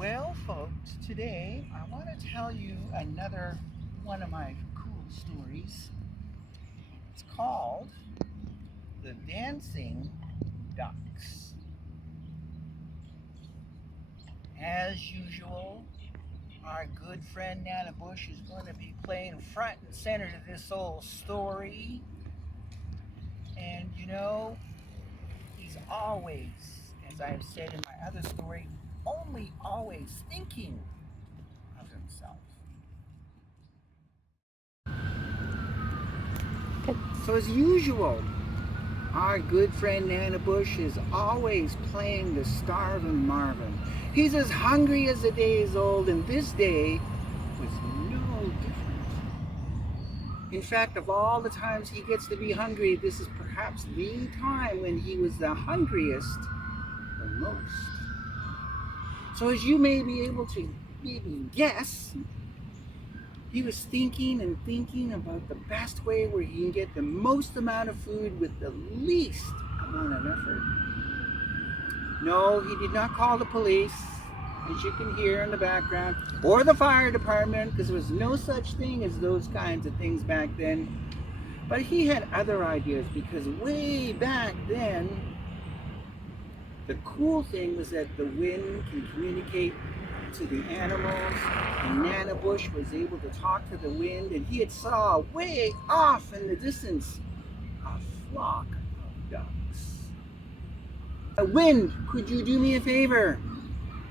Well, folks, today I want to tell you another one of my cool stories. It's called The Dancing Ducks. As usual, our good friend Nanabush is going to be playing front and center to this old story. And he's always, as I've said in my other story, only always thinking of himself. So as usual, our good friend Nanabush is always playing the starving Marvin. He's as hungry as the day is old, and this day was no different. In fact, of all the times he gets to be hungry, this is perhaps the time when he was the hungriest the most. So as you may be able to maybe guess, he was thinking and thinking about the best way where he can get the most amount of food with the least amount of effort. No, he did not call the police, as you can hear in the background, or the fire department, because there was no such thing as those kinds of things back then. But he had other ideas, because way back then, the cool thing was that the wind can communicate to the animals, and Nanabush was able to talk to the wind, and he had saw way off in the distance a flock of ducks. Wind, could you do me a favor?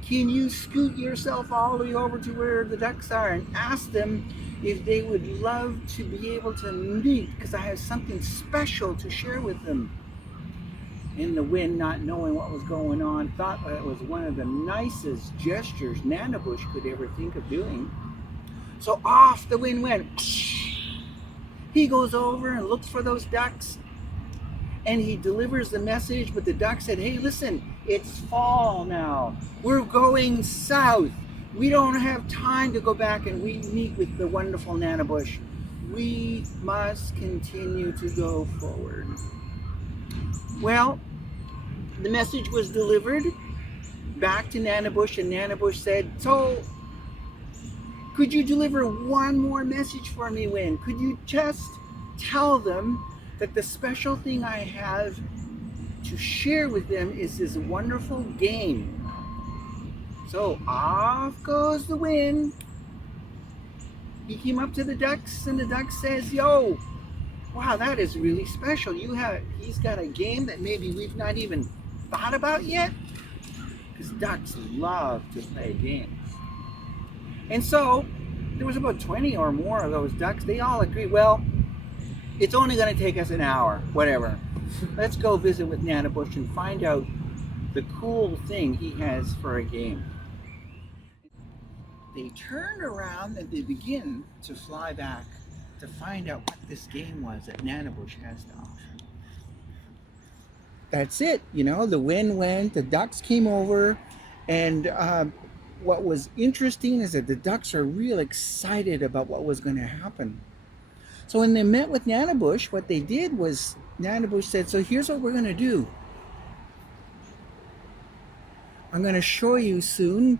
Can you scoot yourself all the way over to where the ducks are and ask them if they would love to be able to meet, because I have something special to share with them. And the wind, not knowing what was going on, thought that it was one of the nicest gestures Nanabush could ever think of doing. So off the wind went. He goes over and looks for those ducks, and he delivers the message, but the duck said, hey, listen, it's fall now. We're going south. We don't have time to go back and meet with the wonderful Nanabush. We must continue to go forward. Well, the message was delivered back to Nanabush, and Nanabush said, so, could you deliver one more message for me, Wind? Could you just tell them that the special thing I have to share with them is this wonderful game? So off goes the wind. He came up to the ducks, and the duck says, yo, wow, that is really special. He's got a game that maybe we've not even thought about yet, because ducks love to play games. And so there was about 20 or more of those ducks. They all agreed, well, it's only going to take us an hour, whatever. Let's go visit with Nanabush and find out the cool thing he has for a game. They turn around and they begin to fly back to find out what this game was that Nanabush has to offer. That's it, the wind went, the ducks came over, and what was interesting is that the ducks are real excited about what was going to happen. So when they met with Nanabush, what they did was, Nanabush said, so here's what we're going to do. I'm going to show you soon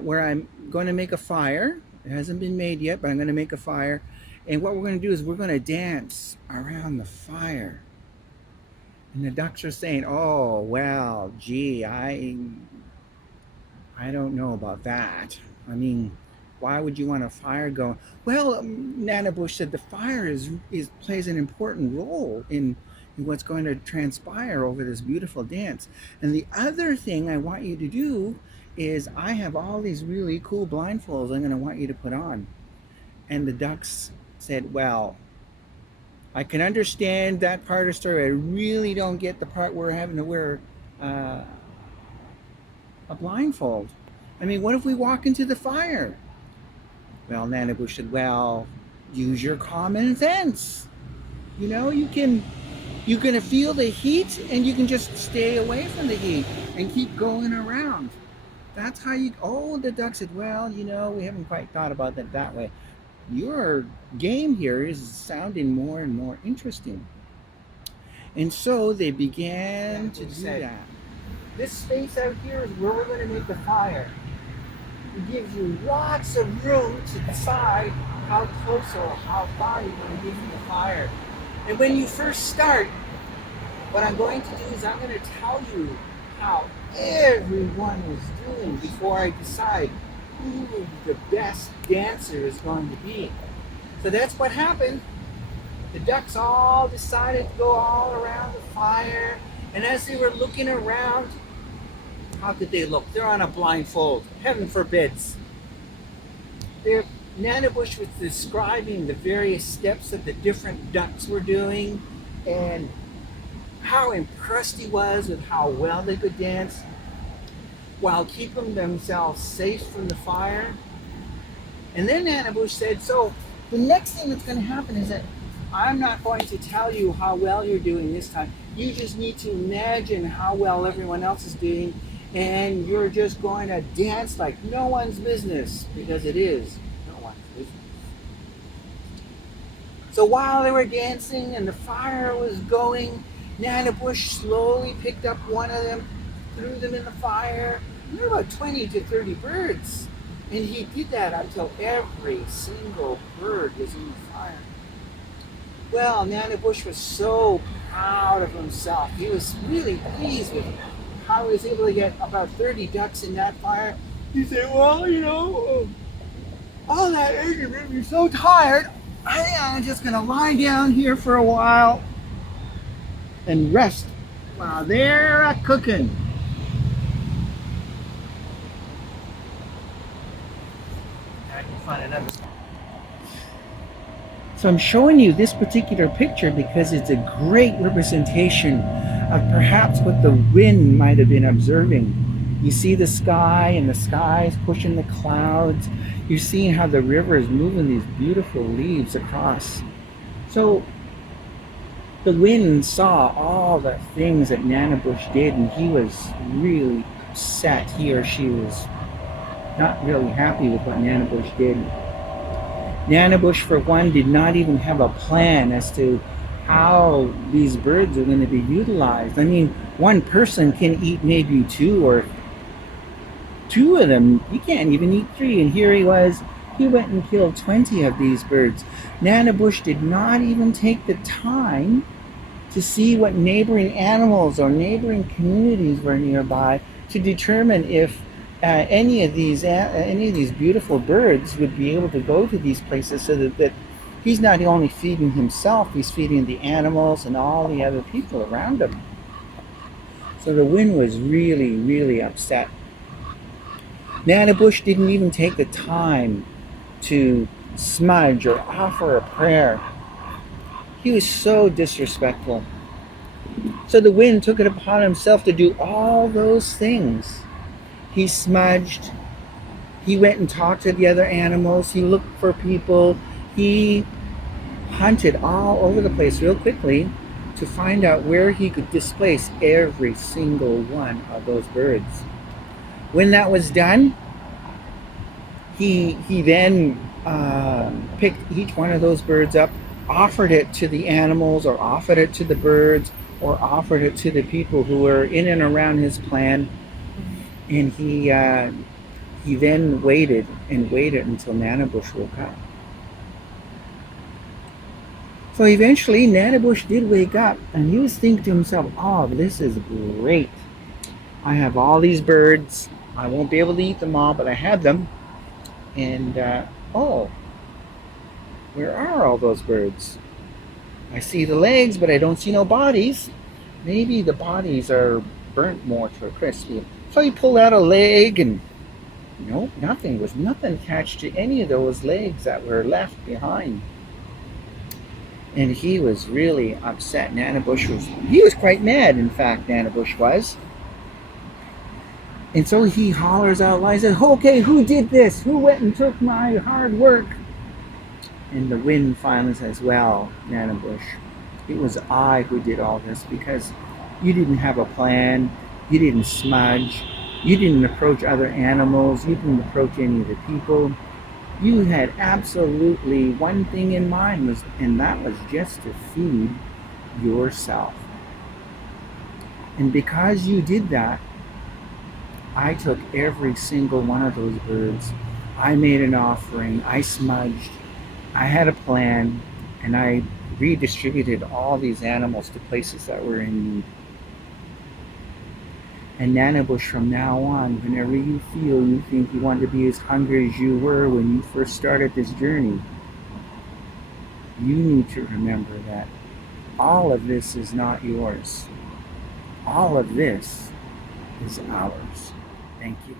where I'm going to make a fire. It hasn't been made yet, but I'm going to make a fire. And what we're going to do is we're going to dance around the fire. And the ducks are saying, oh, well, gee, I don't know about that. I mean, why would you want a fire going? Well, Nanabush said the fire plays an important role in what's going to transpire over this beautiful dance. And the other thing I want you to do is I have all these really cool blindfolds I'm going to want you to put on. And the ducks said, well, I can understand that part of the story. I really don't get the part where we're having to wear a blindfold. I mean, what if we walk into the fire? Well, Nanabush said, well, use your common sense. You can feel the heat, and you can just stay away from the heat and keep going around. That's how the duck said, well, we haven't quite thought about it that way. Your game here is sounding more and more interesting. And so they began to do that. This space out here is where we're going to make the fire. It gives you lots of room to decide how close or how far you're going to get from the fire. And when you first start, what I'm going to do is I'm going to tell you how everyone is doing before I decide who the best dancer is going to be. So that's what happened. The ducks all decided to go all around the fire, and as they were looking around, how could they look? They're on a blindfold. Heaven forbids. Nanabush was describing the various steps that the different ducks were doing and how impressed he was with how well they could dance while keeping themselves safe from the fire. And then Nanabush said, so the next thing that's going to happen is that I'm not going to tell you how well you're doing this time. You just need to imagine how well everyone else is doing, and you're just going to dance like no one's business, because it is no one's business. So while they were dancing and the fire was going, Nanabush slowly picked up one of them, threw them in the fire. There were about 20 to 30 birds. And he did that until every single bird was in the fire. Well, Nanabush was so proud of himself. He was really pleased with how he was able to get about 30 ducks in that fire. He said, well, all that energy made me so tired. I think I'm just going to lie down here for a while and rest while they're cooking. I can find another. So I'm showing you this particular picture because it's a great representation of perhaps what the wind might have been observing. You see the sky, and the sky is pushing the clouds. You're seeing how the river is moving these beautiful leaves across. So the wind saw all the things that Nanabush did, and he was really upset. He or she was not really happy with what Nanabush did. Nanabush, for one, did not even have a plan as to how these birds are going to be utilized. I mean, one person can eat maybe two or two of them. You can't even eat three. And here he was. He went and killed 20 of these birds. Nanabush did not even take the time to see what neighboring animals or neighboring communities were nearby to determine if any of these beautiful birds would be able to go to these places, so that he's not only feeding himself, he's feeding the animals and all the other people around him. So the wind was really, really upset. Nanabush didn't even take the time to smudge or offer a prayer. He was so disrespectful. So the wind took it upon himself to do all those things. He smudged, he went and talked to the other animals, he looked for people, he hunted all over the place real quickly to find out where he could displace every single one of those birds. When that was done, he then picked each one of those birds up, offered it to the animals, or offered it to the birds, or offered it to the people who were in and around his clan. And he then waited until Nanabush woke up. So eventually Nanabush did wake up, and he was thinking to himself, oh, this is great. I have all these birds. I won't be able to eat them all, but I have them. And oh, where are all those birds? I see the legs, but I don't see no bodies. Maybe the bodies are burnt more to a crisp. So he pulled out a leg, and nope, nothing. Was nothing attached to any of those legs that were left behind. And he was really upset. Nanabush was quite mad, in fact, Nanabush was. And so he hollers out loud, he says, okay, who did this? Who went and took my hard work? And the wind finally says, well, Nanabush, it was I who did all this, because you didn't have a plan. You didn't smudge. You didn't approach other animals. You didn't approach any of the people. You had absolutely one thing in mind, and that was just to feed yourself. And because you did that, I took every single one of those birds. I made an offering. I smudged. I had a plan, and I redistributed all these animals to places that were in need. And nanabush, from now on, whenever you feel you think you want to be as hungry as you were when you first started this journey, you need to remember that all of this is not yours. All of this is ours. Thank you.